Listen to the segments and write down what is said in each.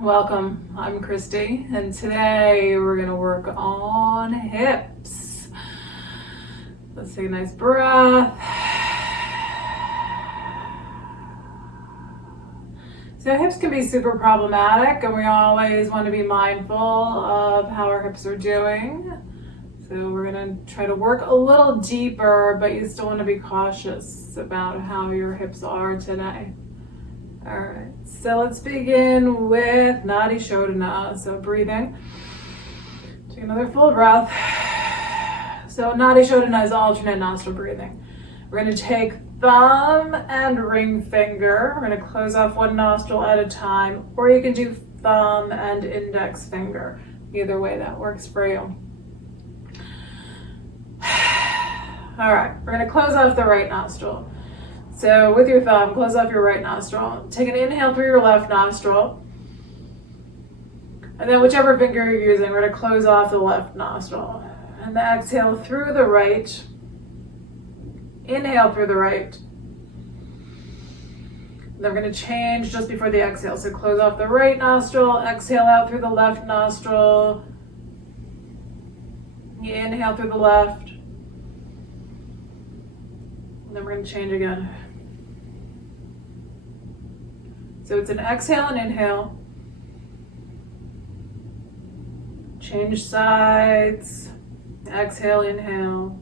Welcome, I'm Christy, and today we're going to work on hips. Let's take a nice breath. So hips can be super problematic, and we always want to be mindful of how our hips are doing. So we're going to try to work a little deeper, but you still want to be cautious about how your hips are today. All right, so let's begin with Nadi Shodhana. So breathing. Take another full breath. So Nadi Shodhana is alternate nostril breathing. We're going to take thumb and ring finger. We're going to close off one nostril at a time, or you can do thumb and index finger. Either way that works for you. All right, we're going to close off the right nostril. So with your thumb, close off your right nostril. Take an inhale through your left nostril. And then whichever finger you're using, we're going to close off the left nostril. And then exhale through the right. Inhale through the right. And then we're going to change just before the exhale. So close off the right nostril, exhale out through the left nostril. You inhale through the left. And then we're going to change again. So it's an exhale and inhale. Change sides. Exhale, inhale.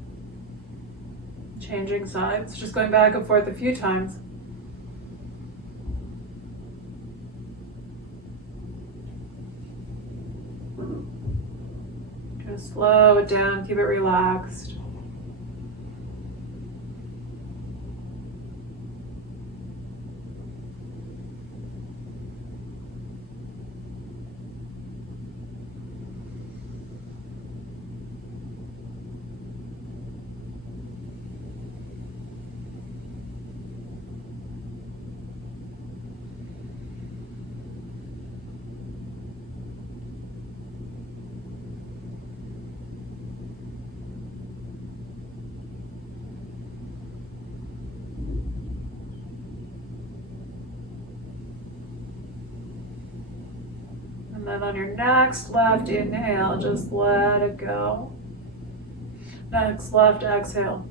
Changing sides. Just going back and forth a few times. Just slow it down. Keep it relaxed. And then on your next left inhale, just let it go. Next left exhale.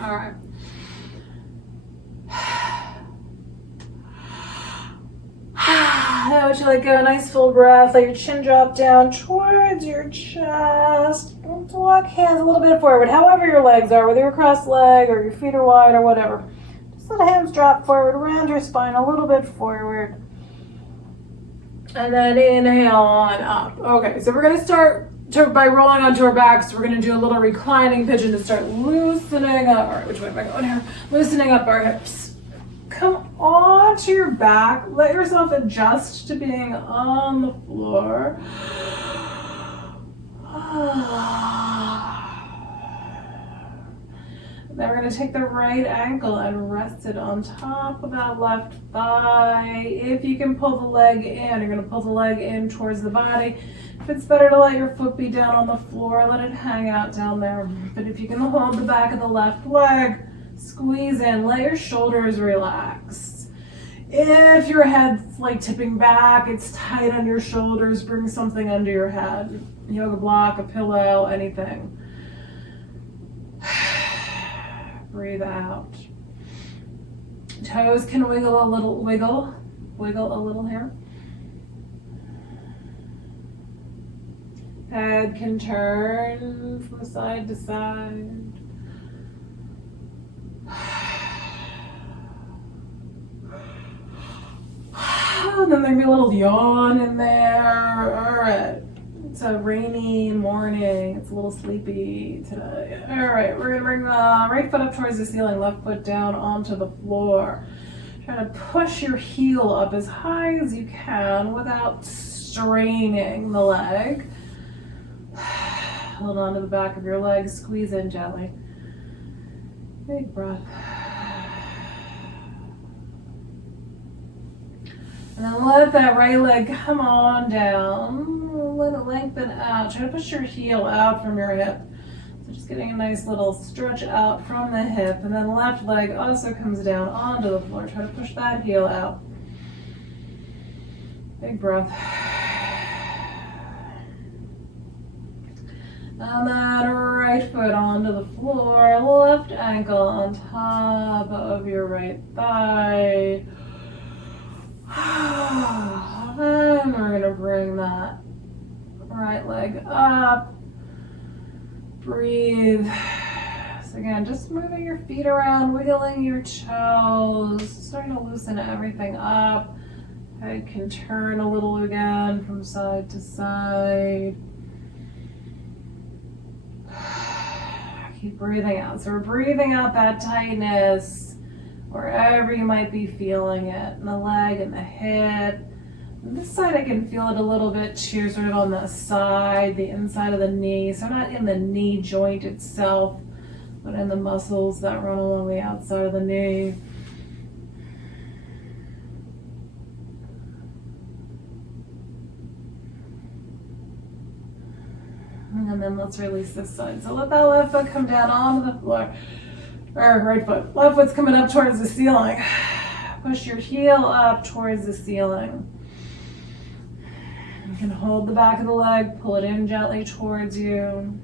All right. Now would you let go? A nice full breath. Let your chin drop down towards your chest. Walk hands a little bit forward, however your legs are, whether you're cross-legged or your feet are wide or whatever. Just let the hands drop forward, around your spine a little bit forward. And then inhale on up. Okay, so we're going to start by rolling onto our backs. We're going to do a little reclining pigeon to start loosening up. All right, which way am I going here? Loosening up our hips. Come onto your back. Let yourself adjust to being on the floor. Then we're going to take the right ankle and rest it on top of that left thigh. If you can pull the leg in, you're going to pull the leg in towards the body. If it's better to let your foot be down on the floor, let it hang out down there. But if you can hold the back of the left leg, squeeze in, let your shoulders relax. If your head's like tipping back, it's tight on your shoulders, bring something under your head. Yoga block, a pillow, anything. Breathe out. Toes can wiggle a little here. Head can turn from side to side. And then there'll be a little yawn in there. All right. It's a rainy morning. It's a little sleepy today. All right, we're gonna bring the right foot up towards the ceiling, left foot down onto the floor. Try to push your heel up as high as you can without straining the leg. Hold on to the back of your leg, squeeze in gently. Big breath. And then let that right leg come on down. Let it lengthen out. Try to push your heel out from your hip. So just getting a nice little stretch out from the hip, and then the left leg also comes down onto the floor. Try to push that heel out. Big breath. And then right foot onto the floor, left ankle on top of your right thigh. And we're gonna bring that right leg up. Breathe. So again, just moving your feet around, wiggling your toes, starting to loosen everything up. Head can turn a little again from side to side. Keep breathing out. So we're breathing out that tightness wherever you might be feeling it, in the leg and the hip. And this side I can feel it a little bit too, sort of on the side, the inside of the knee. So not in the knee joint itself, but in the muscles that run along the outside of the knee. And then let's release this side. So let that left foot come down onto the floor. Or right foot. Left foot's coming up towards the ceiling. Push your heel up towards the ceiling. You can hold the back of the leg, pull it in gently towards you.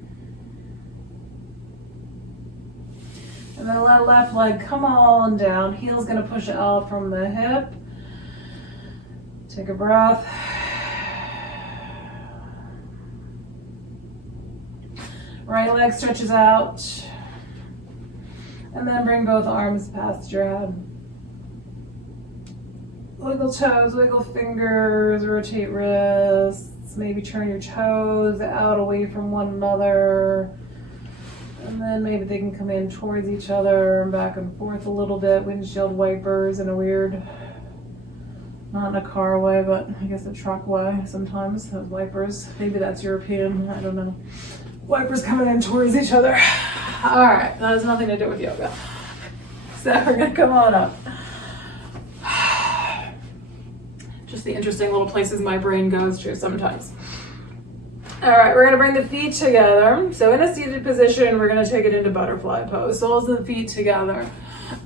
And then let left leg come on down. Heel's gonna push out from the hip. Take a breath. Right leg stretches out. And then bring both arms past your head. Wiggle toes, wiggle fingers, rotate wrists. Maybe turn your toes out away from one another. And then maybe they can come in towards each other and back and forth a little bit. Windshield wipers in a weird, not in a car way, but I guess a truck way sometimes. Those wipers, maybe that's European, I don't know. Wipers coming in towards each other. All right, that has nothing to do with yoga. So we're gonna come on up. Just the interesting little places my brain goes to sometimes. All right, we're gonna bring the feet together. So in a seated position, we're gonna take it into butterfly pose. Soles of the feet together.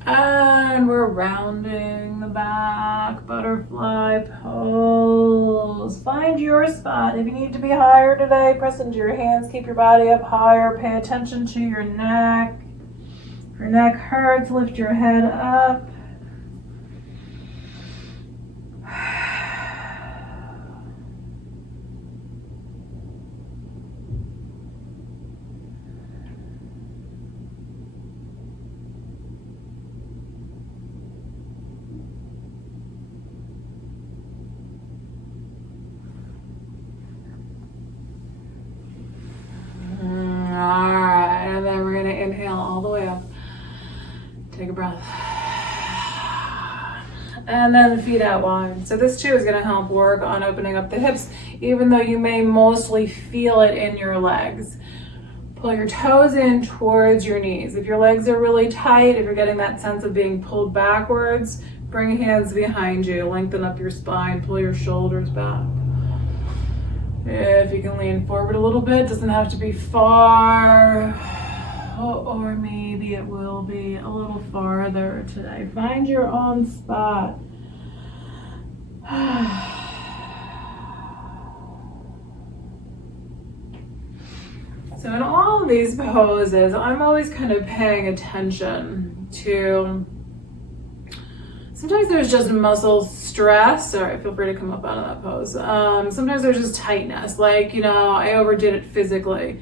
And we're rounding the back, butterfly pose. Find your spot. If you need to be higher today, press into your hands, keep your body up higher, pay attention to your neck. If your neck hurts, lift your head up. Alright, and then we're going to inhale all the way up. Take a breath. And then the feet out wide. So this too is going to help work on opening up the hips, even though you may mostly feel it in your legs. Pull your toes in towards your knees. If your legs are really tight, if you're getting that sense of being pulled backwards, bring your hands behind you, lengthen up your spine, pull your shoulders back. If you can lean forward a little bit, doesn't have to be far, or maybe it will be a little farther today. Find your own spot. So in all of these poses, I'm always kind of paying attention to, sometimes there's just muscle stress. All right, feel free to come up out of that pose. Sometimes there's just tightness, like, I overdid it physically.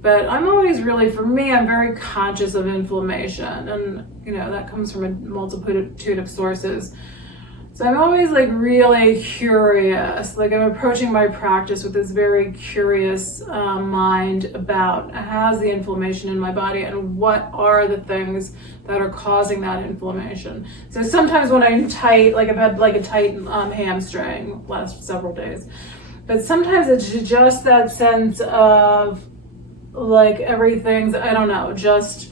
But I'm always really, for me, I'm very conscious of inflammation. And, that comes from a multitude of sources. So I'm always really curious, I'm approaching my practice with this very curious mind about how's the inflammation in my body and what are the things that are causing that inflammation. So sometimes when I'm tight, I've had a tight hamstring last several days, but sometimes it's just that sense of everything's, I don't know, just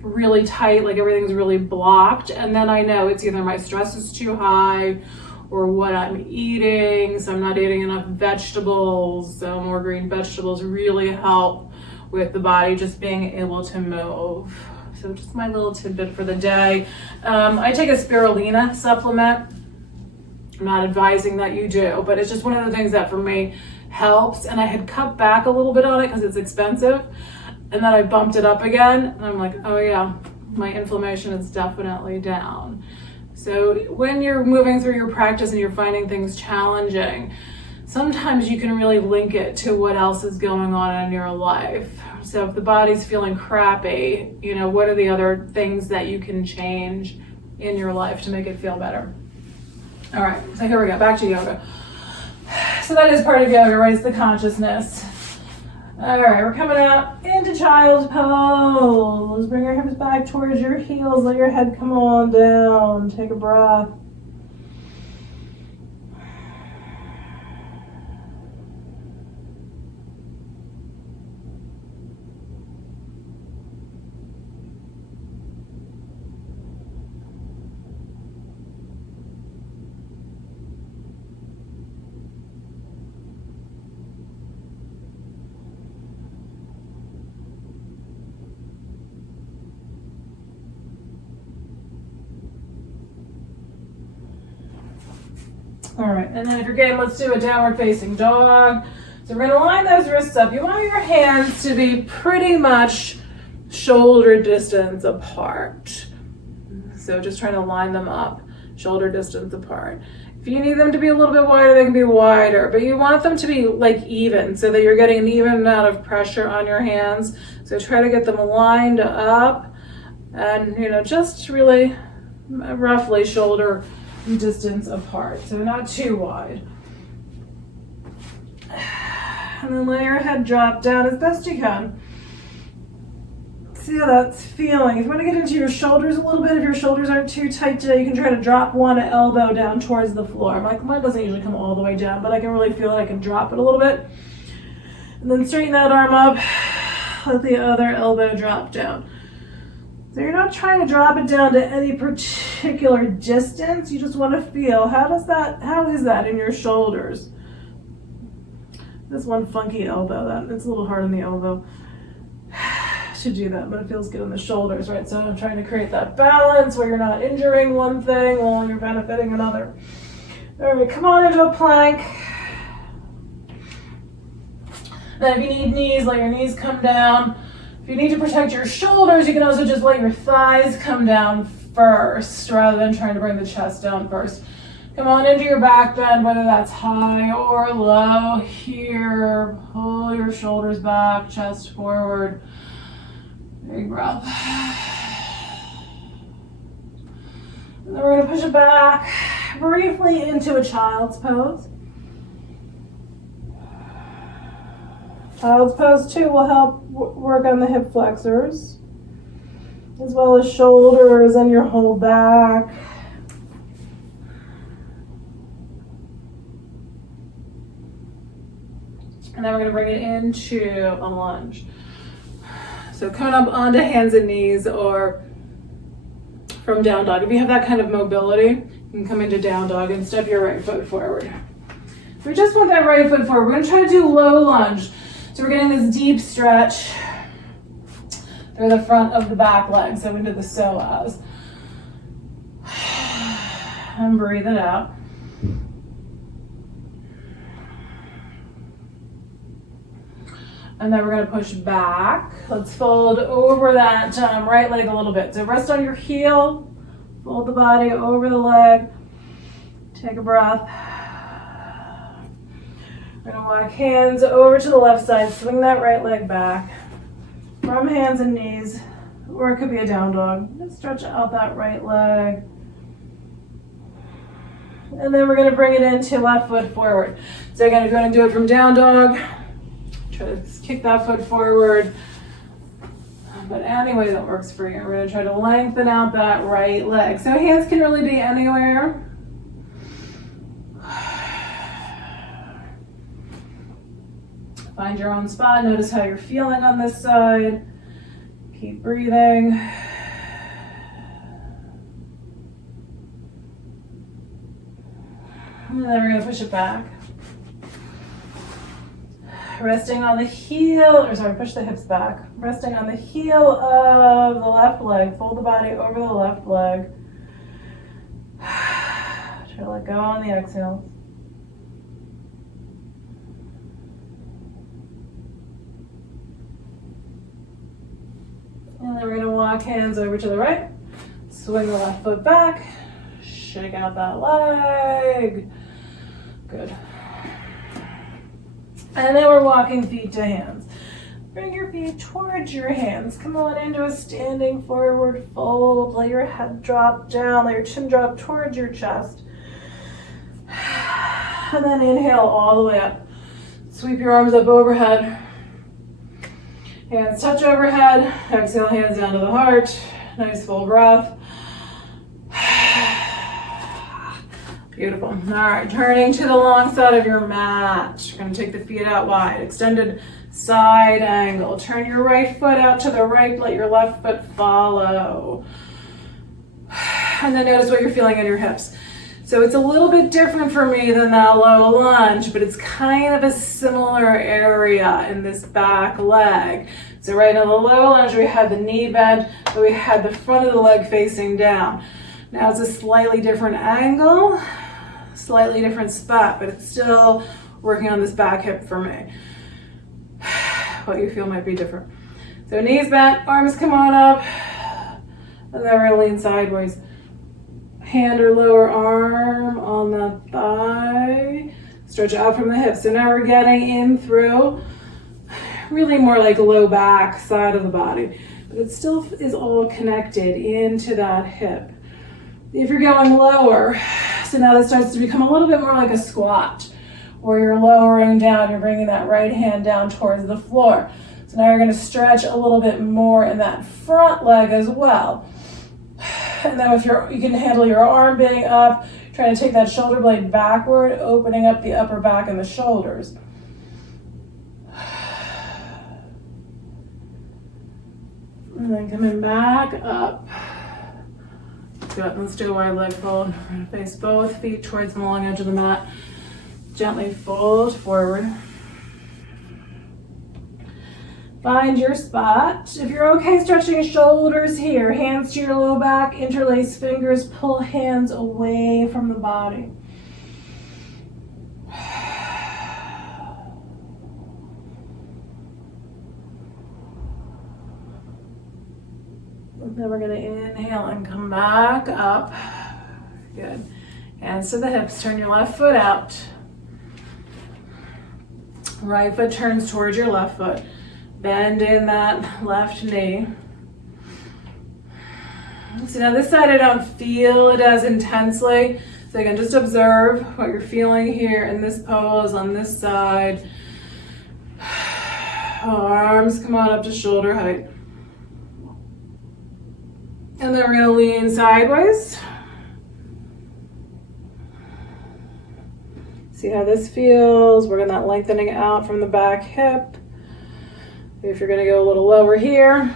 really tight, everything's really blocked, and then I know it's either my stress is too high or what I'm eating, so I'm not eating enough vegetables. So more green vegetables really help with the body just being able to move. So just my little tidbit for the day. I take a spirulina supplement. I'm not advising that you do, but it's just one of the things that for me helps. And I had cut back a little bit on it because it's expensive. And then I bumped it up again. And I'm like, oh yeah, my inflammation is definitely down. So when you're moving through your practice and you're finding things challenging, sometimes you can really link it to what else is going on in your life. So if the body's feeling crappy, you know, what are the other things that you can change in your life to make it feel better? All right, so here we go, back to yoga. So that is part of yoga, raise the consciousness. All right, we're coming out into child's pose. Bring your hips back towards your heels. Let your head come on down. Take a breath. All right, and then if you're game, let's do a downward facing dog. So we're gonna line those wrists up. You want your hands to be pretty much shoulder distance apart. So just trying to line them up, shoulder distance apart. If you need them to be a little bit wider, they can be wider, but you want them to be like even so that you're getting an even amount of pressure on your hands. So try to get them lined up and, you know, just really roughly shoulder distance apart, so not too wide. And then let your head drop down as best you can. See how that's feeling. If you want to get into your shoulders a little bit, if your shoulders aren't too tight today, you can try to drop one elbow down towards the floor. Mine doesn't usually come all the way down, but I can really feel I can drop it a little bit. And then straighten that arm up, let the other elbow drop down. So you're not trying to drop it down to any particular distance. You just want to feel, how is that in your shoulders? This one funky elbow, it's a little hard on the elbow. Should do that, but it feels good on the shoulders, right? So I'm trying to create that balance where you're not injuring one thing while you're benefiting another. All right, come on into a plank. Then if you need knees, let your knees come down. If you need to protect your shoulders, you can also just let your thighs come down first rather than trying to bring the chest down first. Come on into your back bend, whether that's high or low. Here, pull your shoulders back, chest forward. Big breath. And then we're going to push it back briefly into a child's pose. Child's pose 2 will help work on the hip flexors, as well as shoulders and your whole back. And then we're going to bring it into a lunge. So coming up onto hands and knees or from down dog. If you have that kind of mobility, you can come into down dog and step your right foot forward. If we just want that right foot forward, we're going to try to do low lunge. So we're getting this deep stretch through the front of the back leg, so into the psoas. And breathe it out. And then we're going to push back. Let's fold over that right leg a little bit. So rest on your heel, fold the body over the leg. Take a breath. We're going to walk hands over to the left side, swing that right leg back from hands and knees, or it could be a down dog. Just stretch out that right leg. And then we're going to bring it into left foot forward. So again, if you want to do it from down dog, try to kick that foot forward. But any way that works for you. We're going to try to lengthen out that right leg. So hands can really be anywhere. Find your own spot. Notice how you're feeling on this side. Keep breathing. And then we're going to push it back. Resting on the heel, or sorry, push the hips back. Resting on the heel of the left leg. Fold the body over the left leg. Try to let go on the exhale. And then we're going to walk hands over to the right. Swing the left foot back. Shake out that leg. Good. And then we're walking feet to hands. Bring your feet towards your hands. Come on into a standing forward fold. Let your head drop down. Let your chin drop towards your chest. And then inhale all the way up. Sweep your arms up overhead. Hands touch overhead. Exhale, hands down to the heart. Nice full breath. Beautiful. All right, turning to the long side of your mat. You're going to take the feet out wide. Extended side angle. Turn your right foot out to the right. Let your left foot follow. And then notice what you're feeling in your hips. So it's a little bit different for me than that low lunge, but it's kind of a similar area in this back leg. So right now the low lunge, we had the knee bent, but we had the front of the leg facing down. Now it's a slightly different angle, slightly different spot, but it's still working on this back hip for me. What you feel might be different. So knees bent, arms come on up, and then we're gonna lean sideways. Hand or lower arm on the thigh. Stretch out from the hips. So now we're getting in through, really more like low back side of the body. But it still is all connected into that hip. If you're going lower, so now this starts to become a little bit more like a squat, where you're lowering down, you're bringing that right hand down towards the floor. So now you're gonna stretch a little bit more in that front leg as well. And then if you can handle your arm being up, trying to take that shoulder blade backward, opening up the upper back and the shoulders. And then coming back up. Good. Let's do a wide leg fold. We're going to face both feet towards the long edge of the mat. Gently fold forward. Find your spot. If you're okay stretching shoulders here, hands to your low back, interlace fingers, pull hands away from the body. Then we're going to inhale and come back up. Good. Hands to the hips. Turn your left foot out. Right foot turns towards your left foot. Bend in that left knee. So now this side I don't feel it as intensely. So again, just observe what you're feeling here in this pose on this side. Arms come on up to shoulder height. And then we're going to lean sideways. See how this feels. We're going to lengthening out from the back hip. If you're going to go a little lower here,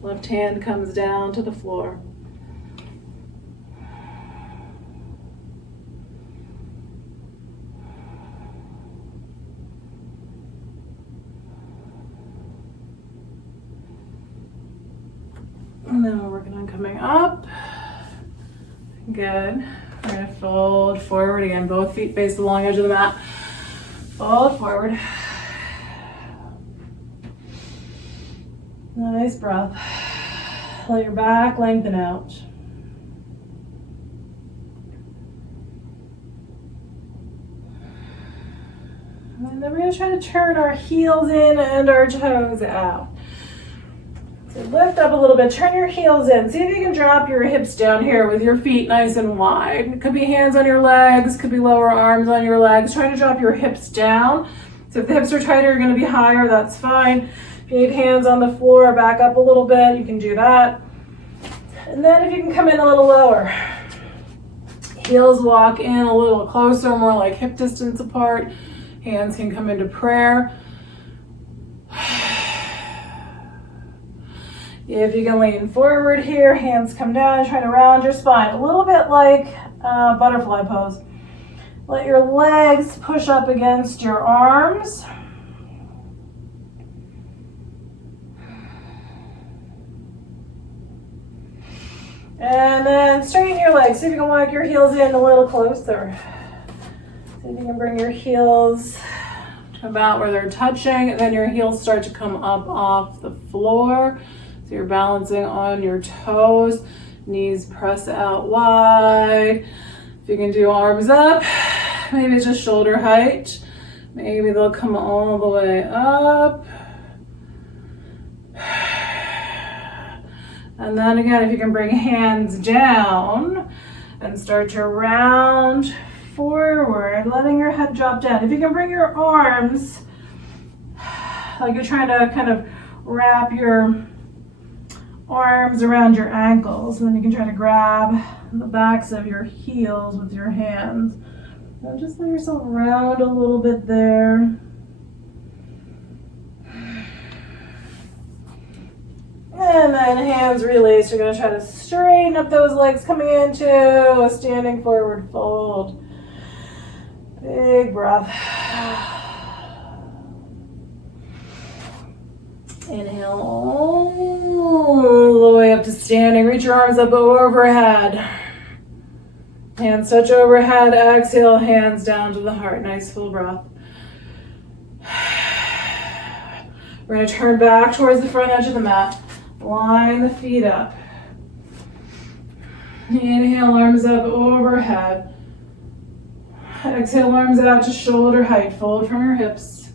left hand comes down to the floor. And then we're working on coming up. Good. We're going to fold forward again. Both feet face the long edge of the mat. Fold forward. Nice breath. Let your back lengthen out. And then we're going to try to turn our heels in and our toes out. So lift up a little bit, turn your heels in. See if you can drop your hips down here with your feet nice and wide. It could be hands on your legs, could be lower arms on your legs. Try to drop your hips down. So if the hips are tighter, you're going to be higher, that's fine. If you need hands on the floor, back up a little bit, you can do that. And then if you can come in a little lower. Heels walk in a little closer, more like hip distance apart. Hands can come into prayer. If you can lean forward here, hands come down, try to round your spine. A little bit like butterfly pose. Let your legs push up against your arms. And then straighten your legs. See if you can walk your heels in a little closer. See if you can bring your heels to about where they're touching, and then your heels start to come up off the floor. So you're balancing on your toes, knees press out wide. If you can do arms up, maybe just shoulder height. Maybe they'll come all the way up. And then again, if you can bring hands down and start to round forward, letting your head drop down. If you can bring your arms, like you're trying to kind of wrap your arms around your ankles, and then you can try to grab the backs of your heels with your hands. And just let yourself round a little bit there. And then hands release. You're going to try to straighten up those legs coming into a standing forward fold. Big breath. Inhale all the way up to standing. Reach your arms up overhead. Hands touch overhead. Exhale, hands down to the heart. Nice full breath. We're going to turn back towards the front edge of the mat. Line the feet up. Inhale, arms up overhead. Exhale, arms out to shoulder height. Fold from your hips.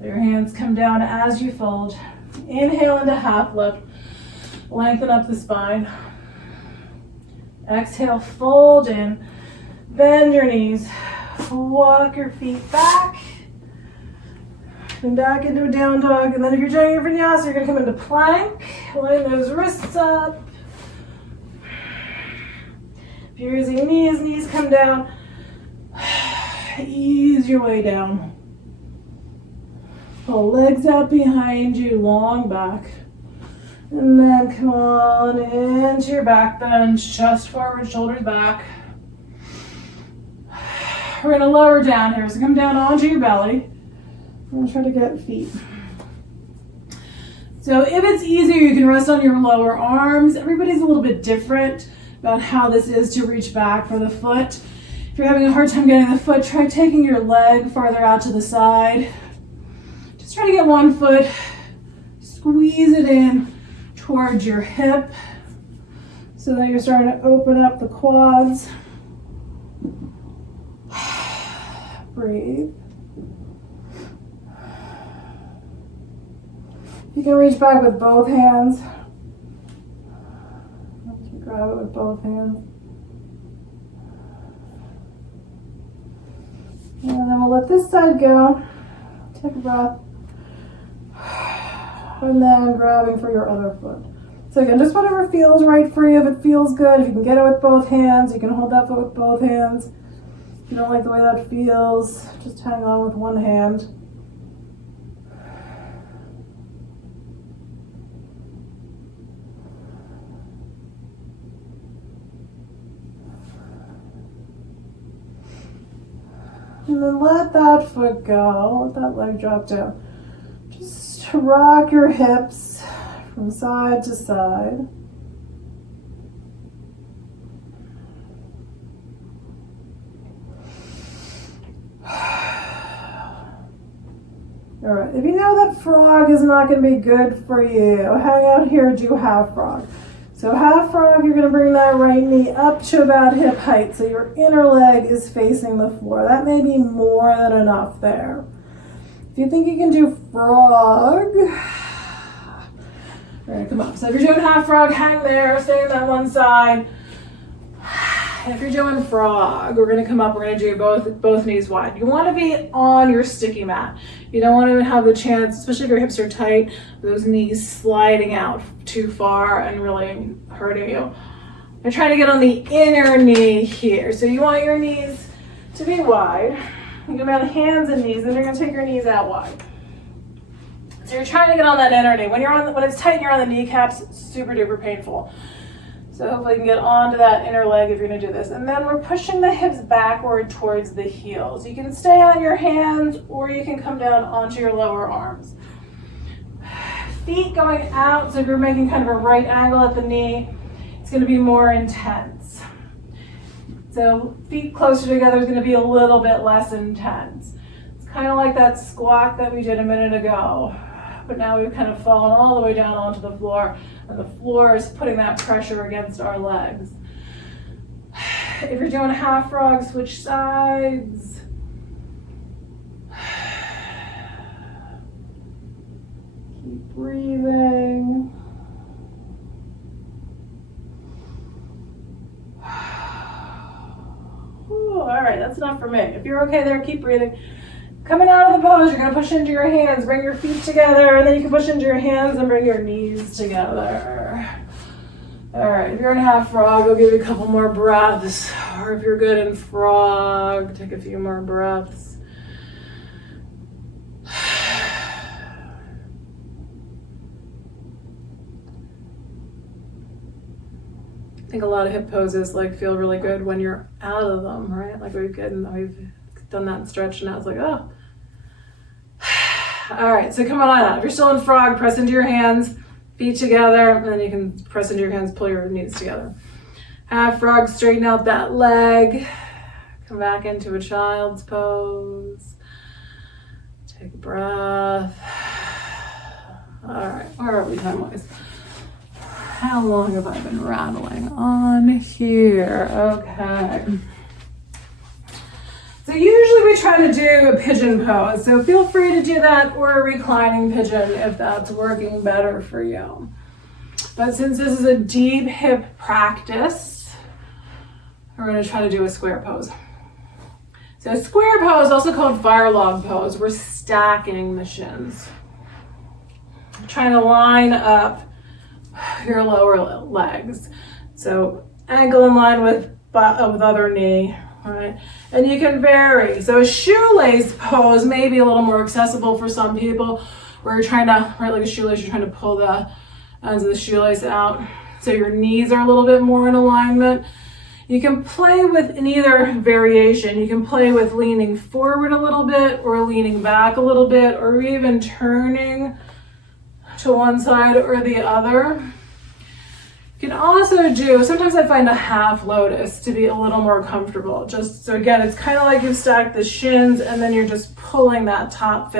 Let your hands come down as you fold. Inhale into half lift. Lengthen up the spine. Exhale, fold in. Bend your knees. Walk your feet back. And back into a down dog. And then if you're doing your vinyasa, you're going to come into plank. Line those wrists up. If you're using knees come down. Ease your way down. Pull legs out behind you, long back. And then come on into your back bend, chest forward, shoulders back. We're going to lower down here. So come down onto your belly. I'm going to try to get feet. So if it's easier, you can rest on your lower arms. Everybody's a little bit different about how this is to reach back for the foot. If you're having a hard time getting the foot, try taking your leg farther out to the side. Just try to get one foot, squeeze it in towards your hip so that you're starting to open up the quads. Breathe. You can reach back with both hands. Grab it with both hands. And then we'll let this side go. Take a breath. And then grabbing for your other foot. So again, just whatever feels right for you. If it feels good, if you can get it with both hands, you can hold that foot with both hands. If you don't like the way that feels, just hang on with one hand. And then let that foot go, let that leg drop down. Just rock your hips from side to side. All right, if you know that frog is not going to be good for you, hang out here, do half frog. So half frog, you're going to bring that right knee up to about hip height, so your inner leg is facing the floor. That may be more than enough there. If you think you can do frog, we're going to come up. So if you're doing half frog, hang there, stay on that one side. If you're doing frog, we're going to come up, we're going to do both knees wide. You want to be on your sticky mat. You don't want to have the chance, especially if your hips are tight, those knees sliding out too far and really hurting you. You're trying to get on the inner knee here. So you want your knees to be wide. You can have hands and knees, and you're going to take your knees out wide. So you're trying to get on that inner knee. When it's tight and you're on the kneecaps, it's super duper painful. So hopefully you can get onto that inner leg if you're going to do this. And then we're pushing the hips backward towards the heels. You can stay on your hands or you can come down onto your lower arms. Feet going out, so if you're making kind of a right angle at the knee, it's going to be more intense. So feet closer together is going to be a little bit less intense. It's kind of like that squat that we did a minute ago, but now we've kind of fallen all the way down onto the floor, and the floor is putting that pressure against our legs. If you're doing a half frog, switch sides. Keep breathing. Ooh, all right, that's enough for me. If you're okay there, keep breathing. Coming out of the pose, you're gonna push into your hands, bring your feet together, and then you can push into your hands and bring your knees together. All right, if you're in half frog, I'll give you a couple more breaths. Or if you're good in frog, take a few more breaths. I think a lot of hip poses feel really good when you're out of them, right? Like we've done that stretch and now it's like, oh. All right, so come on out. If you're still in frog, press into your hands, feet together, and then you can press into your hands, pull your knees together. Half frog, straighten out that leg. Come back into a child's pose. Take a breath. All right, where are we time-wise? How long have I been rattling on here? Okay. So usually we try to do a pigeon pose. So feel free to do that or a reclining pigeon if that's working better for you. But since this is a deep hip practice, we're going to try to do a square pose. So square pose, also called fire log pose, we're stacking the shins. Trying to line up your lower legs. So ankle in line with other knee, right? And you can vary. So a shoelace pose may be a little more accessible for some people where you're trying to, right, like a shoelace, you're trying to pull the ends of the shoelace out. So your knees are a little bit more in alignment. You can play with in either variation. You can play with leaning forward a little bit or leaning back a little bit or even turning to one side or the other. You can also do, sometimes I find a half lotus to be a little more comfortable. Just so again, it's kind of like you stack the shins and then you're just pulling that top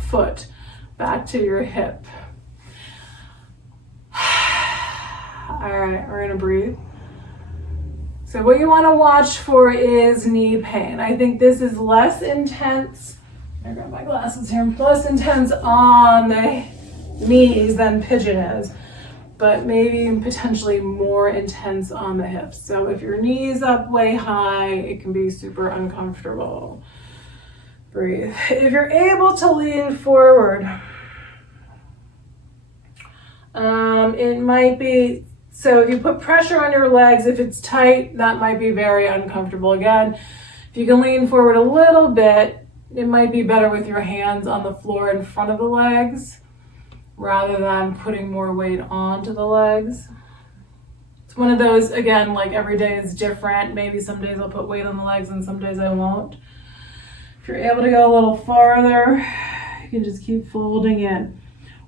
foot back to your hip. All right, we're gonna breathe. So what you wanna watch for is knee pain. I think this is less intense. I grab my glasses here. Less intense on the knees than pigeon is, but maybe potentially more intense on the hips. So if your knee's up way high, it can be super uncomfortable. Breathe. If you're able to lean forward, it might be, so if you put pressure on your legs, if it's tight, that might be very uncomfortable. Again, if you can lean forward a little bit, it might be better with your hands on the floor in front of the legs rather than putting more weight onto the legs. It's one of those, again, like every day is different. Maybe some days I'll put weight on the legs and some days I won't. If you're able to go a little farther, you can just keep folding in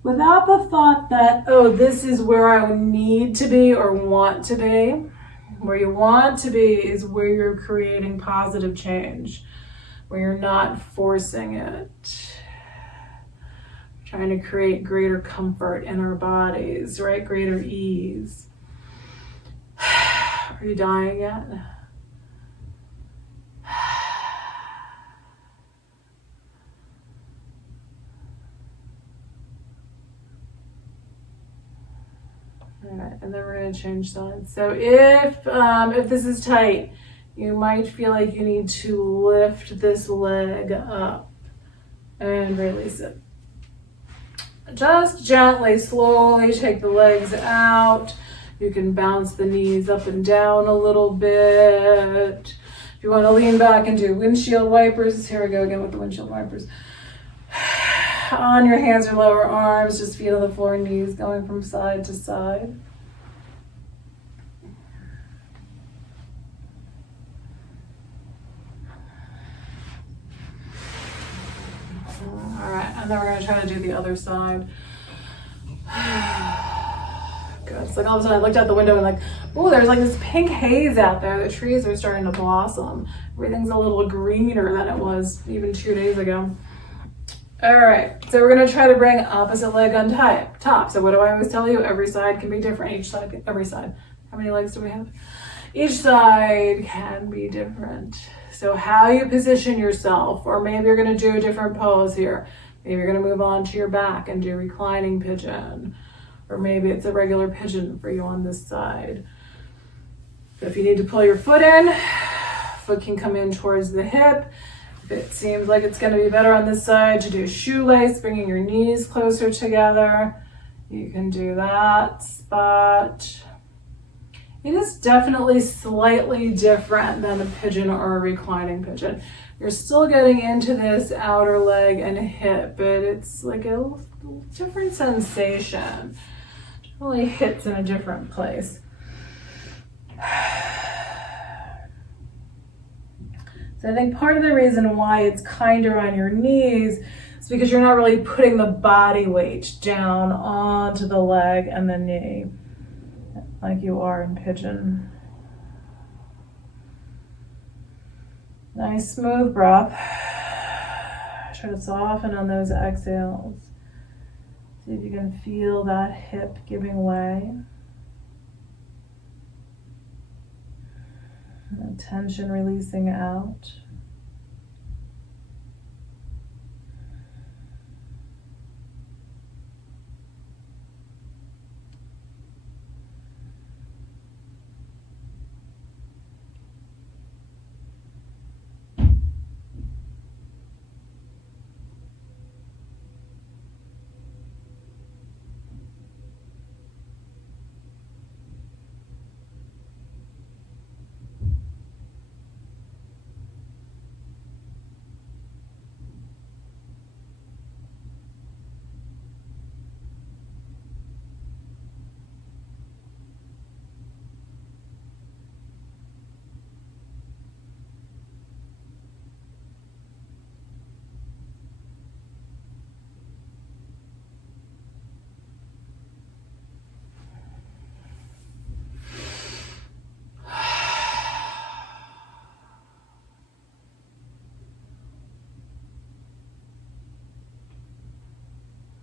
without the thought that, oh, this is where I need to be or want to be. Where you want to be is where you're creating positive change, where you're not forcing it. Trying to create greater comfort in our bodies, right? Greater ease. Are you dying yet? All right, and then we're going to change sides. So if this is tight, you might feel like you need to lift this leg up and release it. Just gently, slowly take the legs out. You can bounce the knees up and down a little bit. If you want to lean back and do windshield wipers, here we go again with the windshield wipers. On your hands or lower arms, just feet on the floor, knees going from side to side. All right, and then we're going to try to do the other side. Good. gorgeous. Like all of a sudden I looked out the window and like, oh, there's like this pink haze out there. The trees are starting to blossom. Everything's a little greener than it was even 2 days ago. All right, so we're gonna try to bring opposite leg on top. So what do I always tell you? Every side can be different. Each side, every side. How many legs do we have? Each side can be different. So how you position yourself, or maybe you're gonna do a different pose here. Maybe you're gonna move on to your back and do reclining pigeon. Or maybe it's a regular pigeon for you on this side. So if you need to pull your foot in, foot can come in towards the hip. If it seems like it's gonna be better on this side to do shoelace, bringing your knees closer together, you can do that spot. It is definitely slightly different than a pigeon or a reclining pigeon. You're still getting into this outer leg and hip, but it's like a little different sensation. It really hits in a different place. So I think part of the reason why it's kinder on your knees is because you're not really putting the body weight down onto the leg and the knee like you are in pigeon. Nice smooth breath. Try to soften on those exhales. See if you can feel that hip giving way. And the tension releasing out.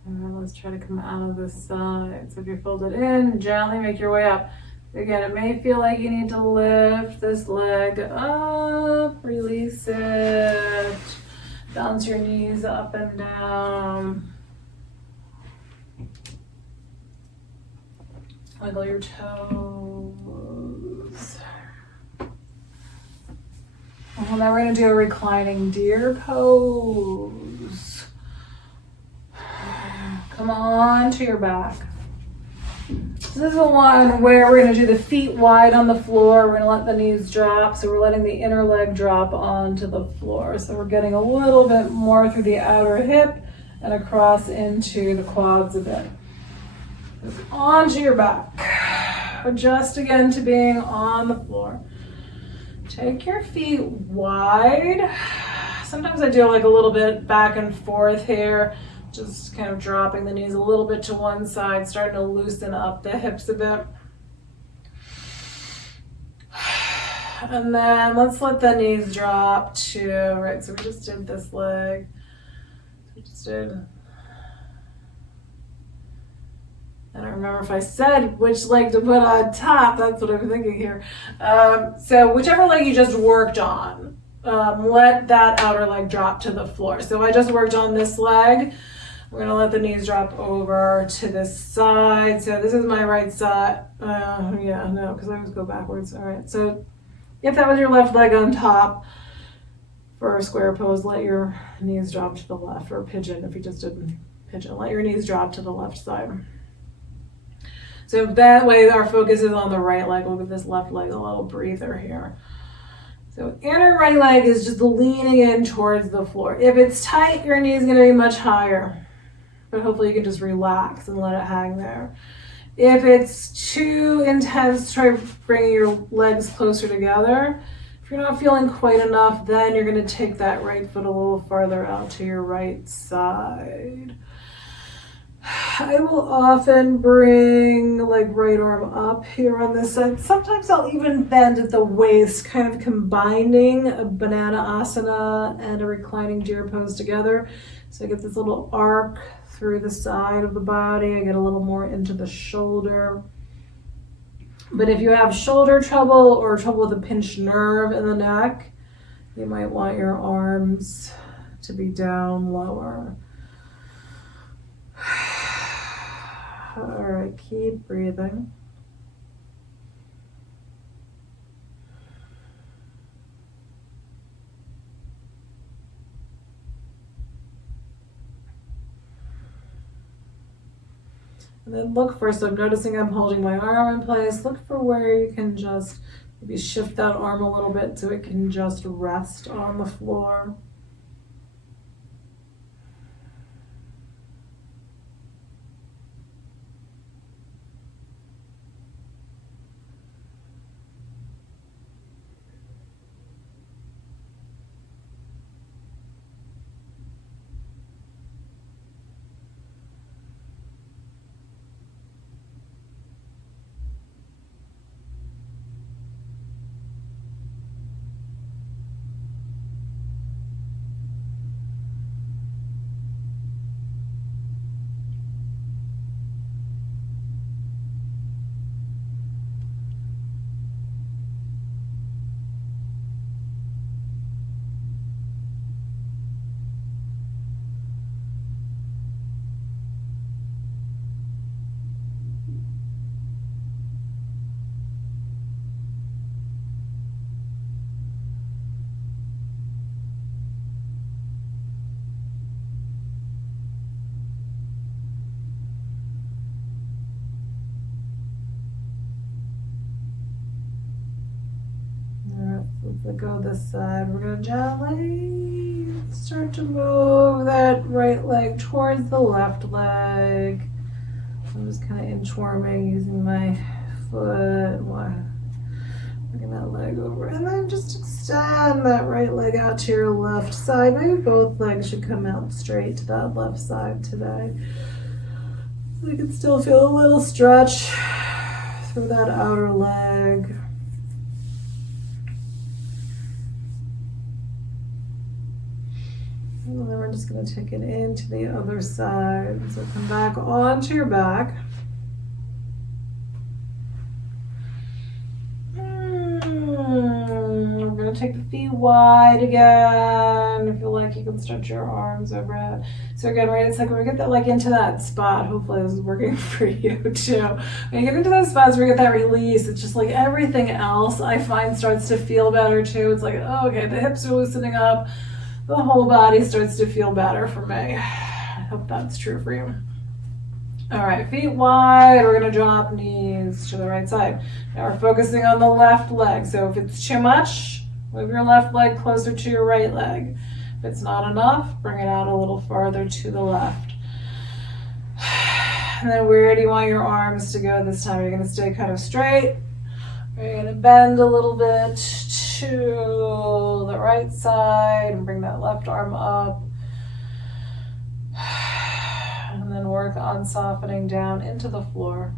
And then let's try to come out of this side. So if you're folded in, gently make your way up. Again, it may feel like you need to lift this leg up, release it, bounce your knees up and down. Wiggle your toes. And then we're gonna do a reclining deer pose. Come on to your back. So this is the one where we're gonna do the feet wide on the floor. We're gonna let the knees drop. So we're letting the inner leg drop onto the floor. So we're getting a little bit more through the outer hip and across into the quads a bit. Onto your back. Adjust again to being on the floor. Take your feet wide. Sometimes I do like a little bit back and forth here. Just kind of dropping the knees a little bit to one side, starting to loosen up the hips a bit. And then let's let the knees drop to, right, so we just did this leg. We just did, I don't remember if I said which leg to put on top, that's what I'm thinking here. So whichever leg you just worked on, let that outer leg drop to the floor. So I just worked on this leg. We're gonna let the knees drop over to this side. So this is my right side. Yeah, no, because I always go backwards. All right, so if that was your left leg on top for a square pose, let your knees drop to the left, or pigeon if you just did pigeon. Let your knees drop to the left side. So that way our focus is on the right leg. We'll give this left leg a little breather here. So inner right leg is just leaning in towards the floor. If it's tight, your knee is gonna be much higher. But hopefully you can just relax and let it hang there. If it's too intense, try bringing your legs closer together. If you're not feeling quite enough, then you're gonna take that right foot a little farther out to your right side. I will often bring like right arm up here on this side. Sometimes I'll even bend at the waist, kind of combining a banana asana and a reclining deer pose together. So I get this little arc through the side of the body. I get a little more into the shoulder. But if you have shoulder trouble or trouble with a pinched nerve in the neck, you might want your arms to be down lower. All right, keep breathing. And then look first, I'm noticing I'm holding my arm in place. Look for where you can just maybe shift that arm a little bit so it can just rest on the floor. Let's go this side. We're gonna gently start to move that right leg towards the left leg. I'm just kind of inchworming using my foot, bringing that leg over, and then just extend that right leg out to your left side. Maybe both legs should come out straight to that left side today. So you can still feel a little stretch through that outer leg. And then we're just going to take it into the other side. So come back onto your back. We're going to take the feet wide again. I feel like you can stretch your arms overhead. So again, right, it's like when we get that like into that spot, hopefully this is working for you too. When you get into those spots where you get that release, it's just like everything else I find starts to feel better too. It's like, oh, okay, the hips are loosening up. The whole body starts to feel better for me. I hope that's true for you. All right, feet wide. We're gonna drop knees to the right side. Now we're focusing on the left leg. So if it's too much, move your left leg closer to your right leg. If it's not enough, bring it out a little farther to the left. And then where do you want your arms to go this time? You're gonna stay kind of straight. You're gonna bend a little bit to the right side and bring that left arm up. And then work on softening down into the floor.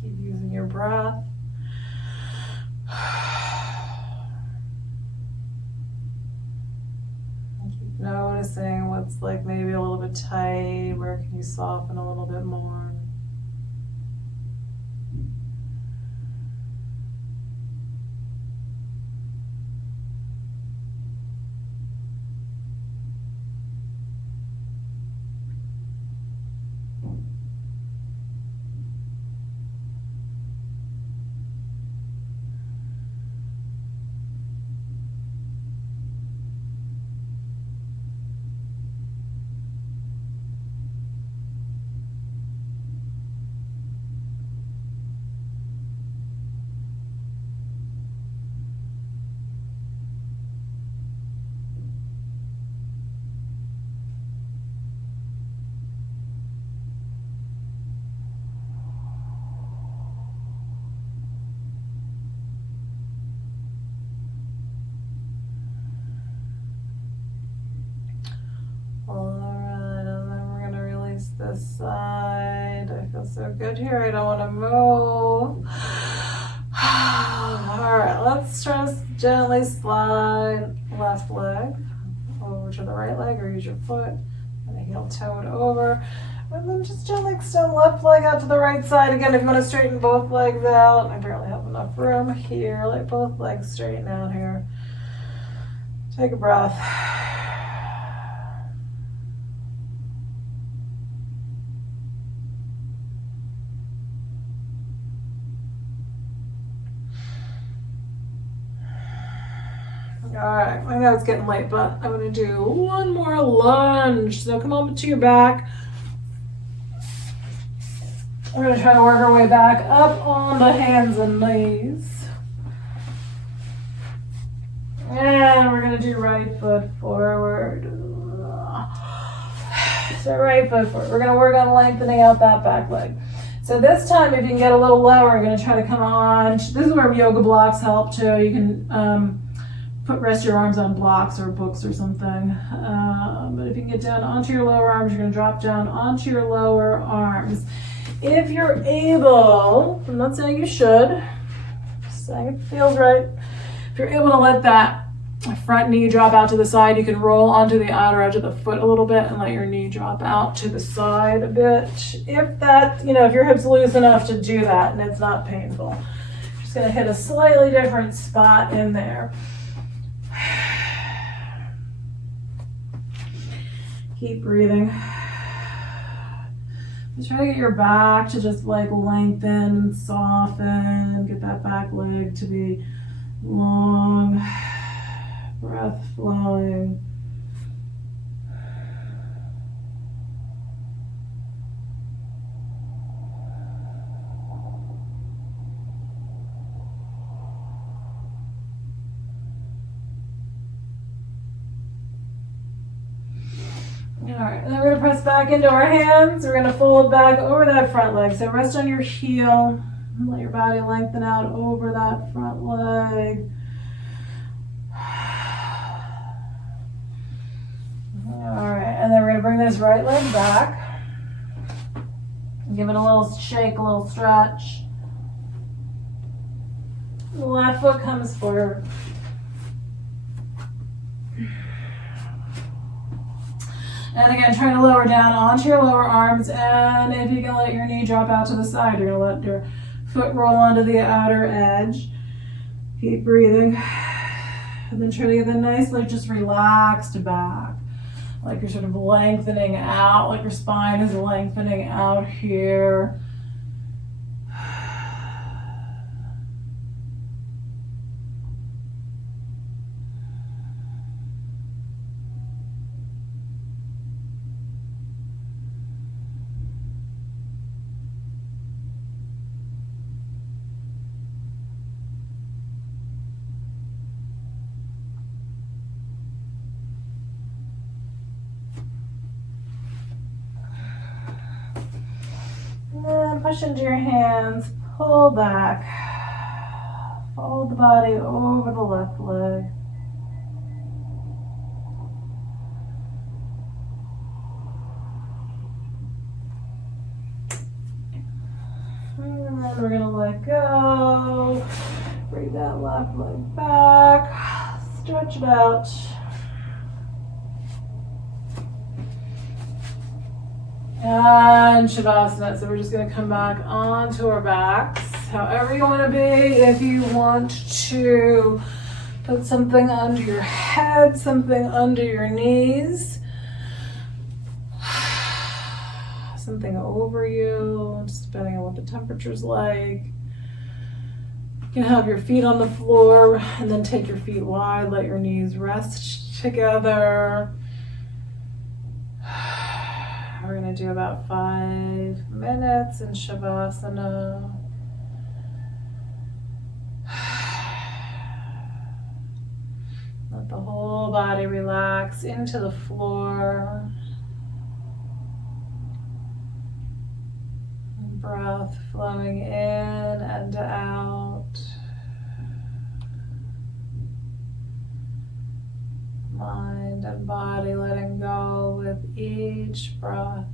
Keep using your breath. And keep noticing what's like maybe a little bit tight. Where can you soften a little bit more? this side. I feel so good here. I don't want to move. All right, let's just gently slide left leg over to the right leg, or use your foot and a heel toe it over. And then just gently extend left leg out to the right side. Again, if you want to straighten both legs out, I barely have enough room here. Let both legs straighten out here. Take a breath. All right, I know it's getting late, but I'm gonna do one more lunge. So come on to your back. We're gonna try to work our way back up on the hands and knees. And we're gonna do right foot forward. So right foot forward. We're gonna work on lengthening out that back leg. So this time, if you can get a little lower, you're gonna try to come on. This is where yoga blocks help too. You can rest your arms on blocks or books or something. But if you can get down onto your lower arms, you're gonna drop down onto your lower arms. If you're able, I'm not saying you should, just saying it feels right. If you're able to let that front knee drop out to the side, you can roll onto the outer edge of the foot a little bit and let your knee drop out to the side a bit. If that, if your hip's loose enough to do that and it's not painful. Just gonna hit a slightly different spot in there. Keep breathing. Just try to get your back to just like lengthen and soften. Get that back leg to be long. Breath flowing. All right, and then we're gonna press back into our hands. We're gonna fold back over that front leg. So rest on your heel. Let your body lengthen out over that front leg. All right, and then we're gonna bring this right leg back. Give it a little shake, a little stretch. The left foot comes forward. And again, try to lower down onto your lower arms, and if you can let your knee drop out to the side, you're gonna let your foot roll onto the outer edge. Keep breathing. And then try to get the nice, like just relaxed back. Like you're sort of lengthening out, like your spine is lengthening out here. And push into your hands, pull back, fold the body over the left leg. And then we're gonna let go, bring that left leg back, stretch it out. And Shavasana, so we're just gonna come back onto our backs, however you wanna be. If you want to put something under your head, something under your knees, something over you, just depending on what the temperature's like. You can have your feet on the floor and then take your feet wide, let your knees rest together. We're gonna do about 5 minutes in Shavasana. Let the whole body relax into the floor. Breath flowing in and out. Mind and body letting go with each breath.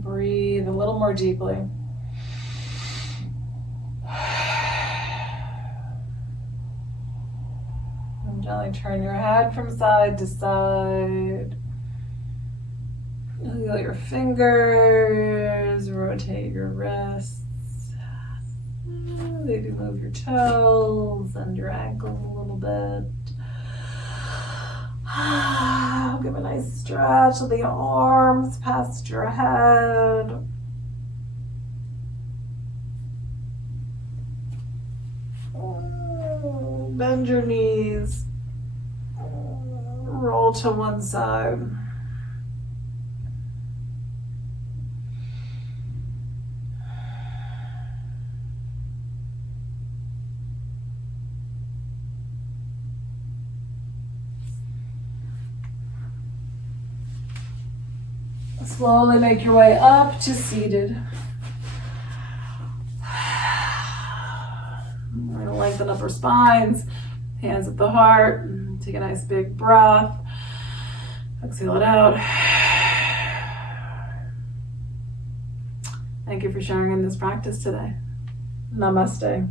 Breathe a little more deeply. And gently turn your head from side to side. Wiggle your fingers, rotate your wrists. Maybe move your toes and your ankles a little bit. Give a nice stretch of the arms past your head. Bend your knees. Roll to one side. Slowly make your way up to seated. We're going to lengthen up our spines, hands at the heart. Take a nice big breath. Exhale it out. Thank you for sharing in this practice today. Namaste.